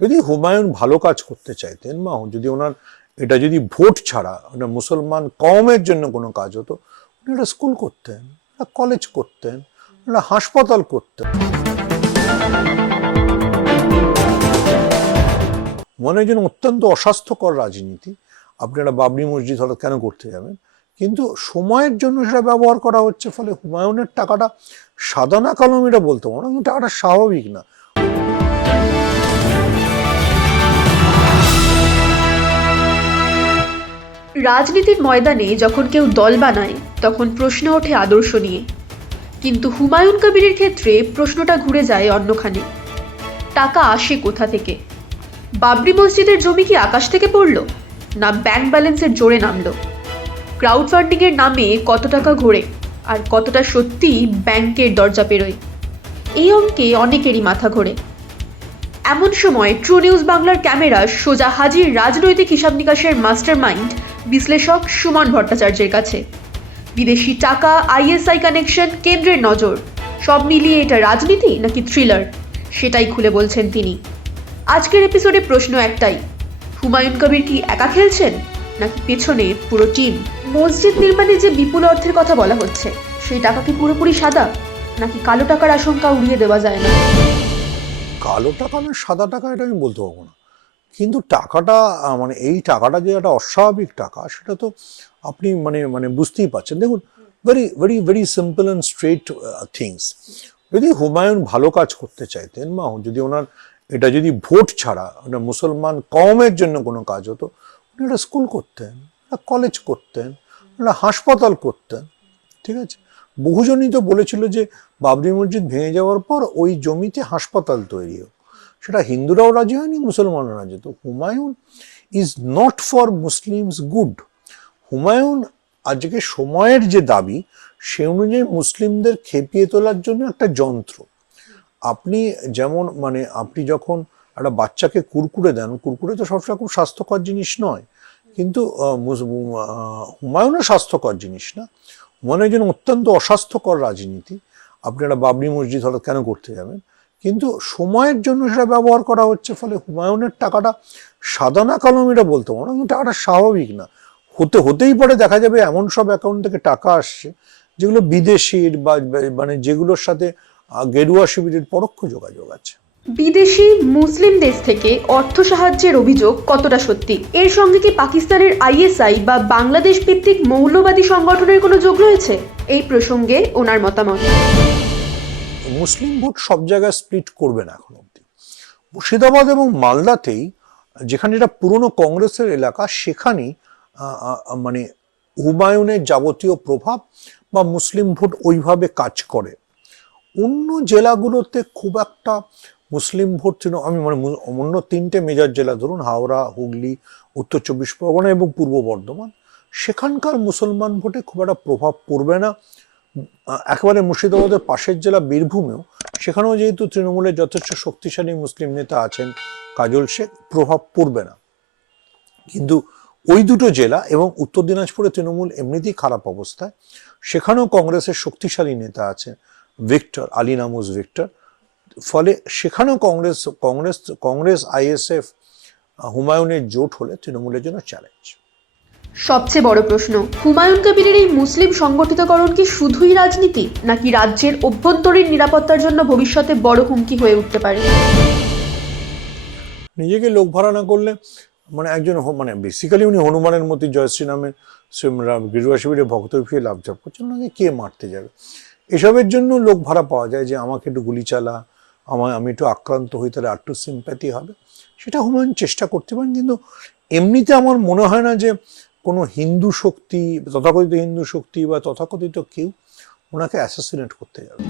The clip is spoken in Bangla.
যদি হুমায়ুন ভালো কাজ করতে চাইতেন বা যদি ওনার এটা যদি ভোট ছাড়া ওনার মুসলমান কওমের জন্য কোনো কাজ হতো, উনি একটা স্কুল করতেন, একটা কলেজ করতেন, একটা হাসপাতাল করতেন। মনে হয় যেন অত্যন্ত অস্বাস্থ্যকর রাজনীতি। আপনি একটা বাবরি মসজিদ হঠাৎ কেন করতে যাবেন? কিন্তু সময়ের জন্য সেটা ব্যবহার করা হচ্ছে, ফলে হুমায়ুনের টাকাটা সাদা না কালো এটা বলতে পারবো না, কিন্তু টাকাটা স্বাভাবিক না। রাজনীতির ময়দানে যখন কেউ দল বানায় তখন প্রশ্ন ওঠে আদর্শ নিয়ে, কিন্তু হুমায়ুন কবিরের ক্ষেত্রে প্রশ্নটা ঘুরে যায় অন্যখানে। টাকা আসে কোথা থেকে? বাবরি মসজিদের জমি কি আকাশ থেকে পড়ল, না ব্যাংক ব্যালেন্সের জোরে নামলো? ক্রাউড ফান্ডিংয়ের নামে কত টাকা ঘোরে আর কতটা সত্যি ব্যাংকের দরজা পেরোয়? এই অঙ্কে অনেকেরই মাথা ঘোরে। এমন সময় ট্রু নিউজ বাংলার ক্যামেরা সোজা হাজির রাজনৈতিক হিসাব নিকাশের মাস্টার মাইন্ড বিশ্লেষক সুমন ভট্টাচার্যের কাছে। বিদেশি টাকা, আইএসআই কানেকশন, কেন্দ্রের নজর, সব মিলিয়ে এটা রাজনীতি নাকি থ্রিলার, সেটাই খুলে বলছেন তিনি। আজকের এপিসোডে প্রশ্ন একটাই, হুমায়ুন কবির কি একা খেলছেন নাকি পেছনে পুরো টিম? মসজিদ নির্মাণে যে বিপুল অর্থের কথা বলা হচ্ছে, সেই টাকা কি পুরোপুরি সাদা নাকি কালো টাকার আশঙ্কা উড়িয়ে দেওয়া যায় না? কালো টাকা না সাদা টাকা এটা আমি বলতে পারবো না, কিন্তু টাকাটা মানে এই টাকাটা যে একটা অস্বাভাবিক টাকা সেটা তো আপনি মানে মানে বুঝতেই পারছেন। দেখুন, very very very simple and straight things. যদি হুমায়ুন ভালো কাজ করতে চাইতেন বা যদি ওনার এটা যদি ভোট ছাড়া ওনার মুসলমান কওমের জন্য কোনো কাজ হতো, উনি একটা স্কুল করতেন, একটা কলেজ করতেন, একটা হাসপাতাল করতেন। ঠিক আছে, বহুজনই তো বলেছিল যে বাবরি মসজিদ ভেঙে যাওয়ার পর ওই জমিতে হাসপাতাল তৈরি হোক, সেটা হিন্দুরাও রাজি হয়নি, মুসলমানরা রাজি। তো Humayun is not for Muslims good. Humayun আজকে সময়ের যে দাবি সে অনুযায়ী মুসলিমদের খেপিয়ে তোলার জন্য একটা যন্ত্র। আপনি যেমন মানে আপনি যখন একটা বাচ্চাকে কুরকুরে দেন, কুরকুরে তো সবসময় খুব স্বাস্থ্যকর জিনিস নয়, কিন্তু হুমায়ুনও স্বাস্থ্যকর জিনিস না। মনে হয় যেন অত্যন্ত অস্বাস্থ্যকর রাজনীতি। আপনি একটা বাবরি মসজিদ হঠাৎ কেন করতে যাবেন? কিন্তু সময়ের জন্য সেটা ব্যবহার করা হচ্ছে, ফলে হুমায়ুনের টাকাটা সাদা না কালো এটা বলতে পারবো না, কিন্তু টাকাটা স্বাভাবিক না। হতেই পারে দেখা যাবে এমন সব অ্যাকাউন্ট থেকে টাকা আসছে যেগুলো বিদেশির বা মানে যেগুলোর সাথে গেরুয়া শিবিরের পরোক্ষ যোগাযোগ আছে। বিদেশি মুসলিম দেশ থেকে অর্থ সাহায্যের অভিযোগ কতটা সত্যি? এর সঙ্গে কি পাকিস্তানের আইএসআই বা বাংলাদেশ ভিত্তিক মৌলবাদী সংগঠনের কোনো যোগ রয়েছে? এই প্রসঙ্গে ওনার মতামত। মুসলিম ভোট সব জায়গায় স্প্লিট করবে না এখন অব্দি। মুর্শিদাবাদ এবং মালদাতেই, যেখানে এটা পুরনো কংগ্রেসের এলাকা, সেখানেই মানে হুমায়ুনের যাবতীয় প্রভাব বা মুসলিম ভোট ওইভাবে কাজ করে। অন্য জেলাগুলোতে খুব একটা মুসলিম ভোট ছিল, আমি মানে অন্য তিনটে মেজর জেলা ধরুন, হাওড়া, হুগলি, উত্তর চব্বিশ পরগনা এবং পূর্ব বর্ধমান, সেখানকার মুসলমান ভোটে খুব একটা প্রভাব পড়বে না। একেবারে মুর্শিদাবাদের পাশের জেলা বীরভূমেও, সেখানেও যেহেতু তৃণমূলের যথেষ্ট শক্তিশালী মুসলিম নেতা আছেন, কাজল শেখ, প্রভাব পড়বে না। কিন্তু ওই দুটো জেলা এবং উত্তর দিনাজপুরে তৃণমূল এমনিতেই খারাপ অবস্থায়, সেখানেও কংগ্রেসের শক্তিশালী নেতা আছেন, ভিক্টর আলী নামুজ ভিক্টর, ফলে সেখানেও কংগ্রেস আইএসএফ হুমায়ুনের জোট হলে তৃণমূলের জন্য চ্যালেঞ্জ। সবচেয়ে বড় প্রশ্ন, হুমায়ুন কবিরের এই মুসলিম সংগঠিতকরণ কি শুধুই রাজনীতি নাকি রাজ্যের অভ্যন্তরীণ নিরাপত্তার জন্য ভবিষ্যতে বড় হুমকি হয়ে উঠতে পারে? নিজেকে লোক ভাড়া না করলে মানে একজন মানে বেসিক্যালি উনি হনুমানের মতো জয়শ্রী নামের গিরুয়া শিবিরের ভক্ত ফিরে লাভ জপ করছেন, ওনাকে কে মারতে যাবে? এসবের জন্য লোক ভাড়া পাওয়া যায়, যে আমাকে একটু গুলি চালা, আমি একটু আক্রান্ত হই, তাহলে একটু সিম্প্যাথি হবে, সেটা হুমায়ুন চেষ্টা করতে পারেন। কিন্তু এমনিতে আমার মনে হয় না যে কোনো হিন্দু শক্তি, তথাকথিত হিন্দু শক্তি বা তথাকথিত কেউ ওনাকে অ্যাসাসিনেট করতে যাবে।